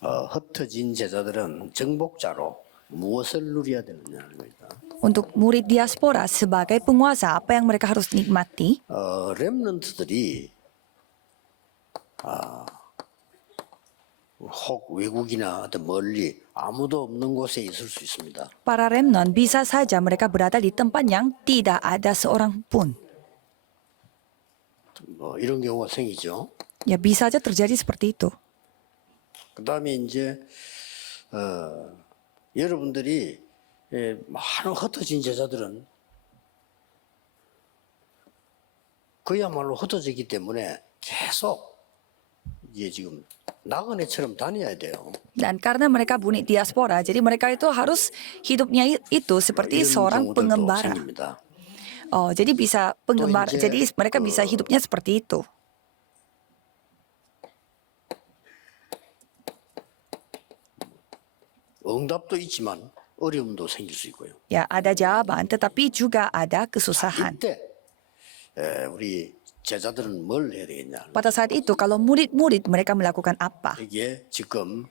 흩어진 제자들은 정복자로 무엇을 누려야 되느냐는 겁니다. Untuk murid diaspora sebagai penguasa, apa yang mereka harus nikmati? 렘넌트들이 혹 외국이나 어떤 멀리 아무도 없는 곳에 있을 수 있습니다. Para remnon bisa saja mereka berada di tempat yang tidak ada seorang pun. 뭐 이런 경우가 생기죠. Ya bisa saja terjadi seperti itu. 그다음에 이제 여러분들이 많은 흩어진 제자들은 그야말로 흩어지기 때문에 계속 이게 지금 나그네처럼 다녀야 돼요. Dan karena mereka bunik diaspora, jadi mereka itu harus hidupnya itu seperti 이런 seorang 경우들도 pengembara. 생깁니다. Oh, jadi bisa pengembara. 이제 Jadi mereka bisa hidupnya seperti itu. 응답도 있지만 어려움도 생길 수 있고요. Ya, ada jawaban, tetapi juga ada kesusahan. 이때 우리 제자들은 뭘 해야 되겠냐? Pada saat itu, kalau murid-murid mereka melakukan apa? 이게 지금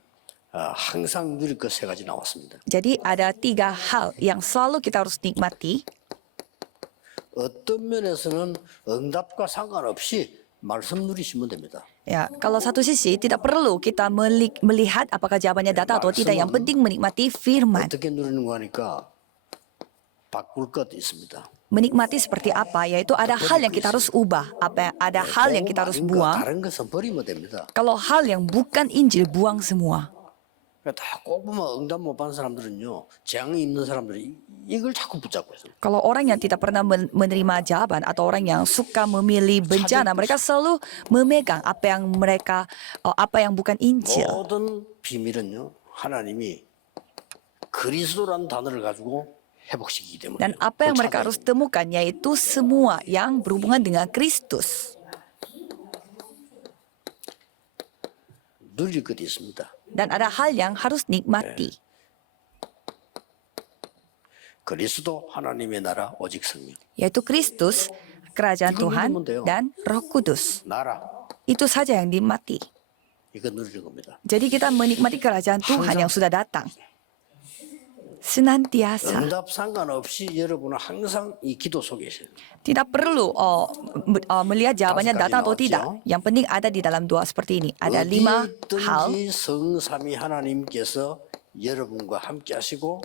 항상 누릴 것 세 가지 나왔습니다. Jadi ada 3 hal yang selalu kita harus nikmati. 어떤 면에서는 응답과 상관없이 말씀 누리시면 됩니다. Ya, kalau satu sisi tidak perlu kita melihat apakah jawabannya datang atau tidak. Yang penting menikmati firman. 어떻게 누리는 거니까 바꿀 것도 있습니다. Menikmati seperti apa? Yaitu ada hal yang kita harus ubah. Ada hal yang kita harus buang. 다른 것은 버리면 됩니다. Kalau hal yang bukan Injil, buang semua. 다꼭 보면 응답 못 받은 사람들은요, 재앙이 있는 사람들이 이걸 자꾸 붙잡고 있어요. Kalau orang yang tidak pernah menerima jawaban atau orang yang suka memilih bencana, mereka selalu memegang apa yang bukan Injil. 모든 비밀은요, 하나님이 그리스도라는 단어를 가지고 회복시키기 때문에. Dan apa yang mereka harus temukan yaitu semua yang berhubungan dengan Kristus. 누릴 것이 있습니다. Dan ada hal yang harus nikmati. 그리스도 하나님의 나라 오직 성령. Yaitu Kristus, kerajaan Tuhan, dan Roh Kudus. 나라 Itu saja yang dinikmati. 이거 누리는 겁니다. Jadi kita menikmati kerajaan Tuhan yang sudah datang. Senantiasa. 응답 상관없이 여러분은 항상 이 기도 속에 있어요. Tidak perlu melihat jawabannya datang atau tidak. Yang penting ada di dalam doa seperti ini. Ada 5 hal. 어디든지 성삼위 하나님께서 여러분과 함께 하시고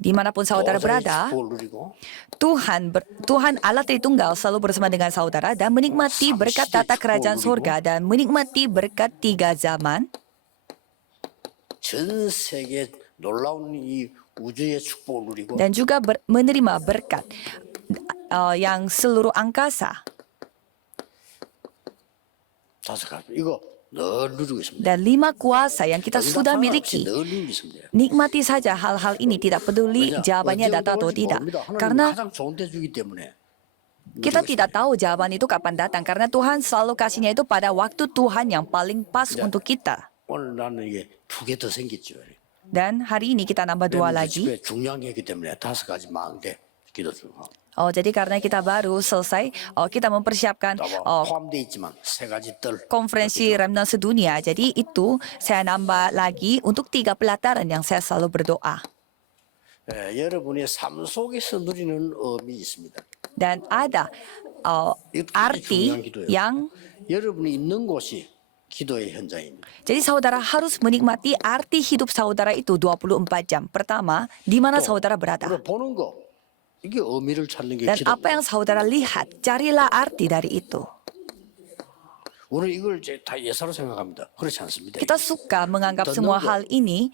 Dimanapun saudara berada, 축복을 누리고 Tuhan Allah Tritunggal selalu bersama dengan saudara dan menikmati berkat tata kerajaan surga dan menikmati berkat 3 zaman. 전 세계 놀라운 이 우주의 축복을 누리고 Dan juga menerima berkat yang seluruh angkasa. 5 가지 이거 늘 누리고 있습니다. Dan 5 kuasa yang kita sudah miliki. 늘 누리고 있습니다. Nikmati saja hal-hal ini, tidak peduli jawabannya datang atau tidak. Karena 가장 좋은 때 주기 때문에 kita tidak tahu jawaban itu kapan datang. Karena Tuhan selalu kasihnya itu pada waktu Tuhan yang paling pas untuk kita. 오늘 나는 이게 2개 더 생겼죠. Dan hari ini kita nambah 2 lagi. 집에 중요한 게 있기 때문에 5 가지 망대 기도 중하고 Oh, jadi karena kita baru selesai, kita mempersiapkan 포함되어 있지만 3 가지 뜰 konferensi Remnant sedunia. Jadi itu saya nambah lagi untuk 3 pelataran yang saya selalu berdoa. 여러분의 삶 속에서 누리는 의미 있습니다. Dan ada arti yang 여러분이 있는 곳이 기도의 현장입니다. jadi saudara harus menikmati arti hidup saudara itu 24 jam. Pertama, di mana saudara berada. 우리가 보는 거 이게 의미를 찾는 게 Dan 기도. apa yang saudara lihat, carilah arti dari itu. 우리는 이걸 이제 다 예사로 생각합니다. 그렇지 않습니다. Kita suka menganggap semua hal ini,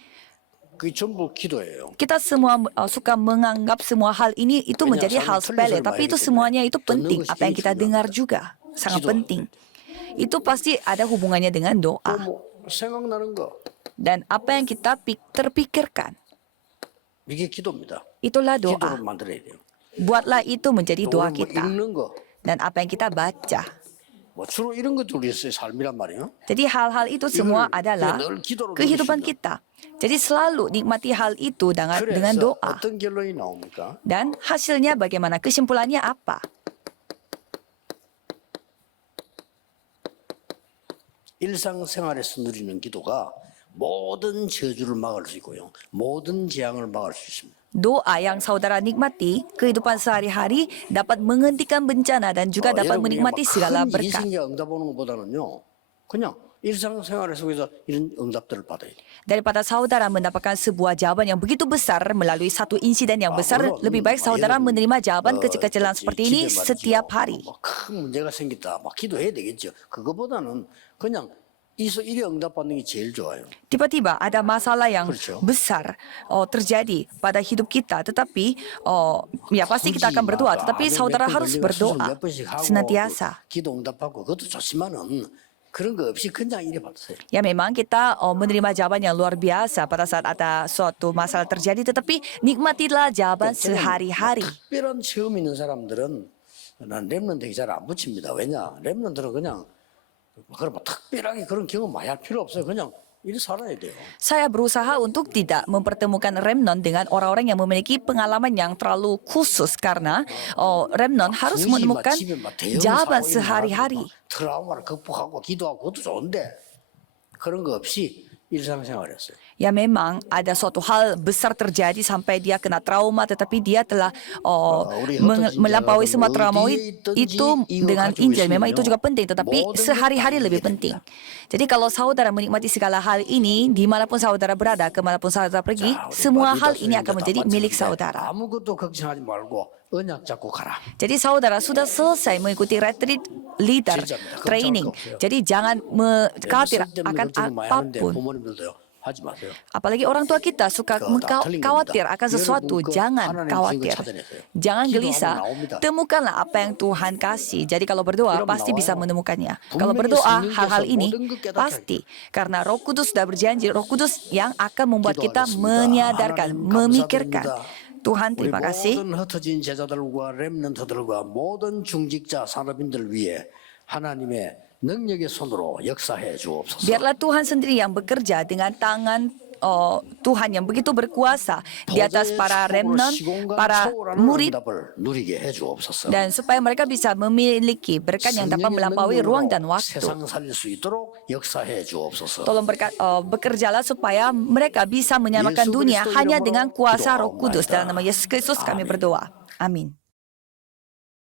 그게 전부 기도예요. kita semua suka menganggap semua hal ini itu menjadi hal sepele. Tapi itu semuanya itu penting. Apa yang kita dengar juga sangat penting. Itu pasti ada hubungannya dengan doa. 뭐 생각나는 거 Dan apa yang kita terpikirkan, 이게 기도입니다. itulah 기도를 doa. 만들어야 돼요. Buatlah itu menjadi doa 뭐 kita. 읽는 거, Dan apa yang kita baca. 뭐 주로 이런 것들이 있어요. 삶이란 말이에요. Jadi hal-hal itu semua adalah 늘 기도로 kehidupan 누리십니다. kita. Jadi selalu nikmati hal itu dengan 그래서 doa. 어떤 결론이 나옵니까? Dan hasilnya bagaimana? Kesimpulannya apa? 일상생활에서 누리는 기도가 모든 저주를 막을 수 있고요. 모든 재앙을 막을 수 있습니다. Doa yang saudara nikmati, kehidupan sehari-hari dapat menghentikan bencana dan juga dapat 여러분이 menikmati segala 큰 berkat. 일생에 응답 오는 것보다는요. 그냥 일상생활 속에서 이런 응답들을 받아야 돼요. Daripada saudara mendapatkan sebuah jawaban yang begitu besar melalui satu insiden yang besar, 물론 lebih baik saudara 예를 menerima jawaban kecil-kecilan 저기 seperti ini 집에 말이죠. setiap hari. 큰 문제가 생겼다. 막 기도해야 되겠죠. 그거보다는 그냥 일에 응답받는 게 제일 좋아요. Tiba-tiba ada masalah yang Kecil. besar terjadi pada hidup kita, tetapi ya pasti kita akan berdoa, tetapi saudara harus berdoa senantiasa. 기도 응답받고 그것도 좋지만은 그런 거 없이 그냥 일에 받으세요. Ya memang kita menerima jawaban yang luar biasa pada saat ada suatu masalah terjadi, tetapi nikmatilah jawaban sehari-hari. 특별한 체험 있는 사람들은 난 렘넌트에 잘 안 붙입니다. 왜냐? 렘넌트는 그냥 그럼 특별하게 그런 경험 많이 할 필요 없어요. 그냥 일 살아야 돼요. Saya berusaha untuk tidak mempertemukan remnon dengan orang-orang yang memiliki pengalaman yang terlalu khusus karena remnon harus 굳이 막 menemukan 집에 막 대형 jawaban 사고에 sehari-hari. 나가서 막 트라우마를 극복하고 기도하고 그것도 좋은데 그런 거 없이 일상생활했어요. Ya memang ada suatu hal besar terjadi sampai dia kena trauma, tetapi dia telah melampaui semua trauma itu dengan Injil. Memang itu juga penting, tetapi sehari-hari lebih penting. Jadi kalau saudara menikmati segala hal ini, dimanapun saudara berada, kemanapun saudara pergi, semua hal ini akan menjadi milik saudara. 아무것도 걱정하지 말고 언약 잡고 가라. Jadi saudara sudah selesai mengikuti retreat leader training. Jadi jangan khawatir akan apapun. 부모님들도요. 하지 마세요. Apalagi orang tua kita suka khawatir akan sesuatu. Jangan khawatir. Jangan gelisah. Temukanlah apa yang Tuhan kasih. Jadi kalau berdoa pasti bisa menemukannya. Kalau berdoa hal-hal ini pasti. Karena Roh Kudus sudah berjanji. Roh Kudus yang akan membuat kita menyadarkan, memikirkan. Tuhan terima kasih. 모든 흩어진 제자들과 렘넌트들과 모든 중직자 산업인들을 위해 하나님의 능력의 손으로 역사해 주옵소서. Biarlah Tuhan sendiri yang bekerja dengan tangan Tuhan yang begitu berkuasa di atas para remnant, para murid, 누리게 해 주옵소서. dan supaya mereka bisa memiliki berkat yang dapat melampaui ruang dan waktu. 세상 살릴 수 있도록 역사해 주옵소서. Tolong bekerjalah supaya mereka bisa menyamakan dunia hanya dengan kuasa Roh Kudus. Dalam nama Yesus Kristus kami berdoa. Amin.